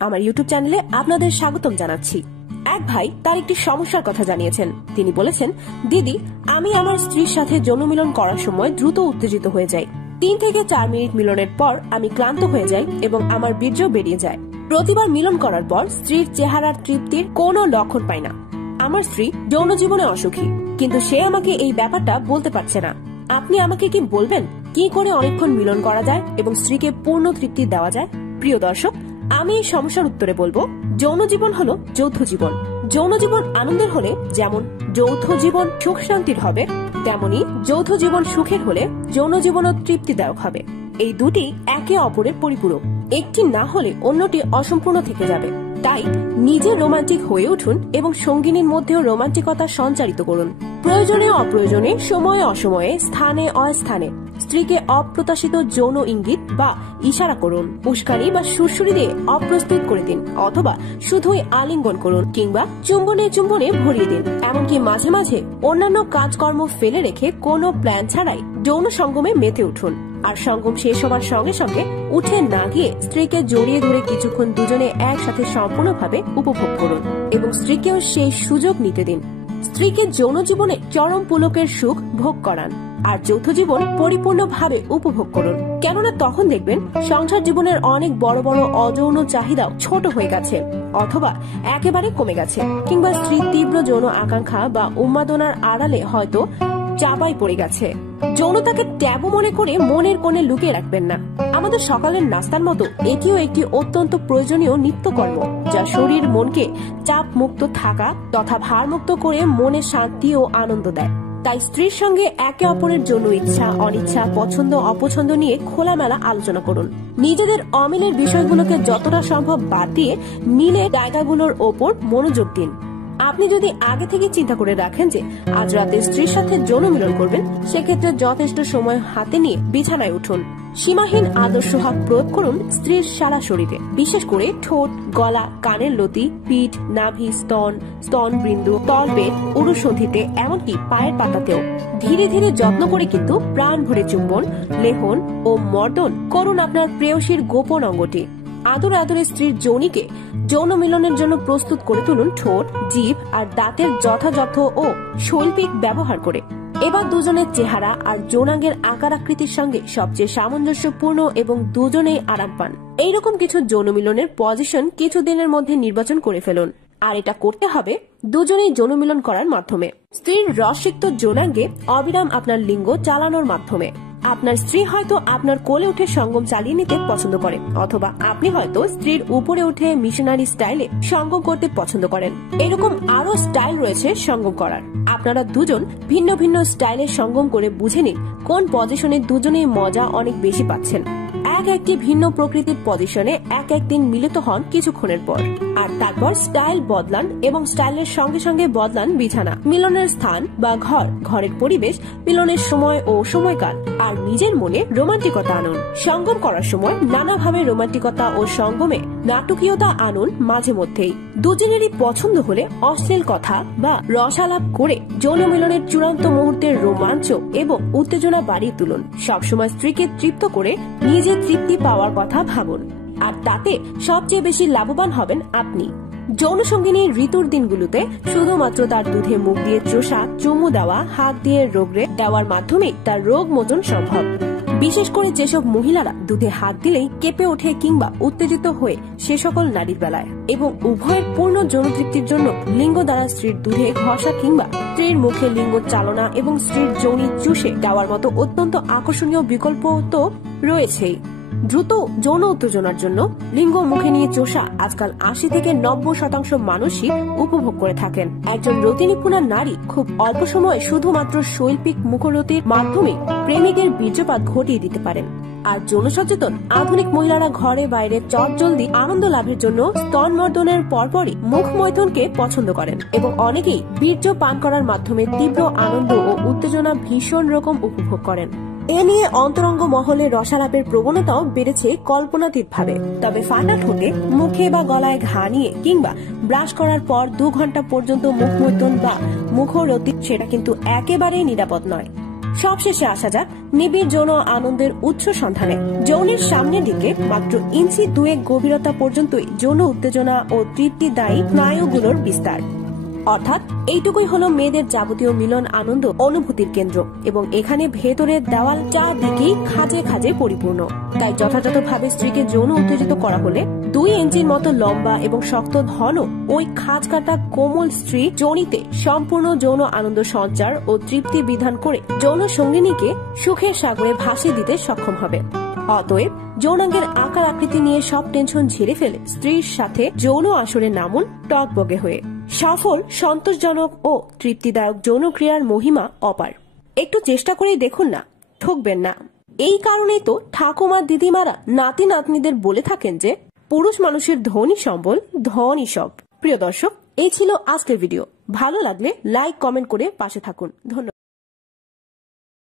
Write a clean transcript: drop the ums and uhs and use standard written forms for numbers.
আমার ইউটিউব চ্যানেলে আপনাদের স্বাগতম জানাচ্ছি। এক ভাই তার একটি সমস্যার কথা জানিয়েছেন। তিনি বলেছেন, দিদি, আমি আমার স্ত্রীর সাথে যৌন মিলন করার সময় দ্রুত উত্তেজিত হয়ে যাই। 3 থেকে 4 মিনিট মিলনের পর আমি ক্লান্ত হয়ে যাই এবং আমার বীর্য বেরিয়ে যায়। প্রতিবার মিলন করার পর স্ত্রীর চেহারার তৃপ্তির কোনো লক্ষণ পাই না। আমার স্ত্রী যৌন জীবনে অসুখী, কিন্তু সে আমাকে এই ব্যাপারটা বলতে পারছে না। আপনি আমাকে কি বলবেন কি করে অনেকক্ষণ মিলন করা যায় এবং স্ত্রীকে পূর্ণ তৃপ্তি দেওয়া যায়? প্রিয় দর্শক, আমি এই সমস্যার উত্তরে বলবো, যৌন জীবন হলো যৌথ জীবন। যৌন জীবন আনন্দের হলে যেমন যৌথ জীবন সুখ শান্তির হবে, তেমনি যৌথ জীবন সুখের হলে যৌন জীবনও তৃপ্তিদায়ক হবে। এই দুটি একে অপরের পরিপূরক। একটি না হলে অন্যটি অসম্পূর্ণ থেকে যাবে। তাই নিজে রোমান্টিক হয়ে উঠুন এবং সঙ্গিনীর মধ্যেও রোমান্টিকতা সঞ্চারিত করুন। প্রয়োজনে অপ্রয়োজনে, সময়ে অসময়ে, স্থানে অস্থানে স্ত্রীকে অপ্রত্যাশিত যৌন ইঙ্গিত বা ইশারা করুন। উস্কানি বা সুরসুরি দিয়ে অপ্রস্তুত করে দিন, অথবা শুধুই আলিঙ্গন করুন কিংবা চুম্বনে চুম্বনে ভরিয়ে দিন। এমনকি মাঝে মাঝে অন্যান্য কাজকর্ম ফেলে রেখে কোনো প্ল্যান ছাড়াই যৌন সঙ্গমে মেতে উঠুন। আর সঙ্গম শেষ হবার সঙ্গে সঙ্গে উঠে না গিয়ে স্ত্রীকে জড়িয়ে ধরে কিছুক্ষণ দুজনে একসাথে সম্পূর্ণভাবে উপভোগ করুন এবং স্ত্রীকেও সেই সুযোগ নিতে দিন। স্ত্রীকে যৌন জীবনে চরম পুলকের সুখ ভোগ করান আর যৌথ জীবন পরিপূর্ণভাবে উপভোগ করুন। কেননা তখন দেখবেন সংসার জীবনের অনেক বড় বড় অযৌন চাহিদাও ছোট হয়ে গেছে অথবা একেবারে কমে গেছে, কিংবা স্ত্রীর তীব্র যৌন আকাঙ্ক্ষা বা উন্মাদনার আড়ালে হয়তো চাপাই পড়ে গেছে। যৌনতাকে ট্যাবু মনে করে মনের কোণে লুকিয়ে রাখবেন না। আমাদের সকালের নাস্তার মতো এটিও একটি অত্যন্ত প্রয়োজনীয় নিত্যকর্ম, যা শরীর মনকে চাপ মুক্ত থাকা তথা ভারমুক্ত করে মনে শান্তি ও আনন্দ দেয়। তাই স্ত্রীর সঙ্গে একে অপরের জন্য ইচ্ছা, অনিচ্ছা, পছন্দ অপছন্দ নিয়ে খোলামেলা আলোচনা করুন। নিজেদের অমিলের বিষয়গুলোকে যতটা সম্ভব বাদ দিয়ে মিলে জায়গাগুলোর ওপর মনোযোগ দিন। আপনি যদি আগে থেকে চিন্তা করে রাখেন যে আজ রাতে স্ত্রীর সাথে যৌন মিলন করবেন, সেক্ষেত্রে যথেষ্ট সময় হাতে নিয়ে বিছানায় উঠুন। সীমাহীন আদর সোহাগ প্রয়োগ করুন স্ত্রীর সারা শরীরে, বিশেষ করে ঠোঁট, গলা, কানের লতি, পিঠ, নাভি, স্তন বিন্দু, তলপেট, উরুসন্ধিতে, এমনকি পায়ের পাতাতেও। ধীরে ধীরে যত্ন করে কিন্তু প্রাণ ভরে চুম্বন, লেহন ও মর্দন করুন আপনার প্রেয়সীর গোপন অঙ্গটি। আদরে আদরে স্ত্রীর যৌনিকে যৌন মিলনের জন্য প্রস্তুত করে তুলুন ঠোঁট, জিভ আর দাঁতের যথাযথ ও শৈল্পিক ব্যবহার করে। এবার দুজনের চেহারা আর যৌনাঙ্গের আকার আকৃতির সঙ্গে সবচেয়ে সামঞ্জস্যপূর্ণ এবং দুজনেই আরাম পান এইরকম কিছু যৌন মিলনের পজিশন কিছুদিনের মধ্যে নির্বাচন করে ফেলুন। আর এটা করতে হবে দুজনেই যৌন মিলন করার মাধ্যমে। স্ত্রীর রসিক্ত যৌনাঙ্গে অবিরাম আপনার লিঙ্গ চালানোর মাধ্যমে। আপনার স্ত্রী হয়তো আপনার কোলে উঠে সঙ্গম চালিয়ে নিতে পছন্দ করে, অথবা আপনি হয়তো স্ত্রীর উপরে উঠে মিশনারি স্টাইলে সঙ্গম করতে পছন্দ করেন। এরকম আরো স্টাইল রয়েছে সঙ্গম করার। আপনারা দুজন ভিন্ন ভিন্ন স্টাইলে সঙ্গম করে বুঝে নিন কোন পজিশনে দুজনেই মজা অনেক বেশি পাচ্ছেন। একটি ভিন্ন প্রকৃতির পজিশনে একদিন মিলিত হন কিছুক্ষণের পর, আর তারপর স্টাইল বদলান এবং স্টাইলের সঙ্গে সঙ্গে বদলান বিছানা, মিলনের স্থান বা ঘরের পরিবেশ, মিলনের সময় ও সময়কাল, আর নিজের মনে রোমান্টিকতা আনুন। সঙ্গম করার সময় নানাভাবে রোমান্টিকতা ও সঙ্গমে নাটকীয়তা আনুন মাঝে মধ্যেই। দুজনেরই পছন্দ হলে অশ্লীল কথা বা রসালাপ করে যৌন মিলনের চূড়ান্ত মুহূর্তের রোমাঞ্চ এবং উত্তেজনা বাড়িয়ে তুলুন। সবসময় স্ত্রীকে তৃপ্ত করে নিজে তৃপ্তি পাওয়ার কথা ভাবুন, আর তাতে সবচেয়ে বেশি লাভবান হবেন আপনি। যৌন সঙ্গিনী ঋতুর দিনগুলোতে শুধুমাত্র তার দুধে মুখ দিয়ে চোষা, চুমু দেওয়া, হাত দিয়ে রোগড়ে দেওয়ার মাধ্যমে তার রোগ মোচন সম্ভব। বিশেষ করে যেসব মহিলারা দুধে হাত দিলেই কেঁপে ওঠে কিংবা উত্তেজিত হয়ে, সে সকল নারীর বেলায় এবং উভয়ের পূর্ণ যৌন তৃপ্তির জন্য লিঙ্গ দ্বারা স্ত্রীর দুধে ঘষা কিংবা স্ত্রীর মুখে লিঙ্গ চালনা এবং স্ত্রীর যৌনি চুষে দেওয়ার মতো অত্যন্ত আকর্ষণীয় বিকল্প তো রয়েছেই। দ্রুত যৌন উত্তেজনার জন্য লিঙ্গ মুখে নিয়ে চোষা আজকাল 80 থেকে 90% মানুষই উপভোগ করে থাকেন। একজন রতিনিপুণা নারী খুব অল্প সময়ে শুধুমাত্র শৈল্পিক মুখরতির মাধ্যমে প্রেমিকের বীর্যপাত ঘটিয়ে দিতে পারেন। আর যৌন সচেতন আধুনিক মহিলারা ঘরে বাইরে চটজলদি আনন্দ লাভের জন্য স্তন মর্দনের পরপরই মুখ মৈথুনকে পছন্দ করেন এবং অনেকেই বীর্য পান করার মাধ্যমে তীব্র আনন্দ ও উত্তেজনা ভীষণ রকম উপভোগ করেন। এ নিয়ে অন্তরঙ্গ মহলে রসালাপের প্রবণতাও বেড়েছে কল্পনাতীতভাবে। তবে ফাটা ঠোঁটে, মুখে বা গলায় ঘা নিয়ে কিংবা ব্রাশ করার পর 2 ঘন্টা পর্যন্ত মুখমৈথুন বা মুখরতি, সেটা কিন্তু একেবারেই নিরাপদ নয়। সবশেষে আসা যাক নিবিড় যৌন আনন্দের উৎস সন্ধানে। যৌনের সামনের দিকে মাত্র ইঞ্চি 2 গভীরতা পর্যন্তই যৌন উত্তেজনা ও তৃপ্তিদায়ী স্নায়ুগুলোর বিস্তার। অর্থাৎ এইটুকুই হলো মেয়েদের যাবতীয় মিলন আনন্দ অনুভূতির কেন্দ্র, এবং এখানে ভেতরের দেওয়াল চারদিকেই খাঁজে খাঁজে পরিপূর্ণ। তাই যথাযথভাবে স্ত্রীকে যৌন উত্তেজিত করা হলে 2 ইঞ্চির মতো লম্বা এবং শক্ত ঘন ওই খাঁজ কাটা কোমল স্ত্রী যোনিতে সম্পূর্ণ যৌন আনন্দ সঞ্চার ও তৃপ্তি বিধান করে যৌন সঙ্গিনীকে সুখের সাগরে ভাসিয়ে দিতে সক্ষম হবে। অতএব যৌনাঙ্গের আকার আকৃতি নিয়ে সব টেনশন ঝেড়ে ফেলে স্ত্রীর সাথে যৌন আসরে নামুন টকবগে হয়ে। সফল, সন্তোষজনক ও তৃপ্তিদায়ক যৌন ক্রিয়ার মহিমা অপার। একটু চেষ্টা করেই দেখুন না, ঠকবেন না। এই কারণেই তো ঠাকুমা দিদিমারা নাতি নাতনিদের বলে থাকেন যে পুরুষ মানুষের ধনী সম্বল, ধনী সব। প্রিয় দর্শক, এই ছিল আজকের ভিডিও। ভালো লাগলে লাইক, কমেন্ট করে পাশে থাকুন। ধন্যবাদ।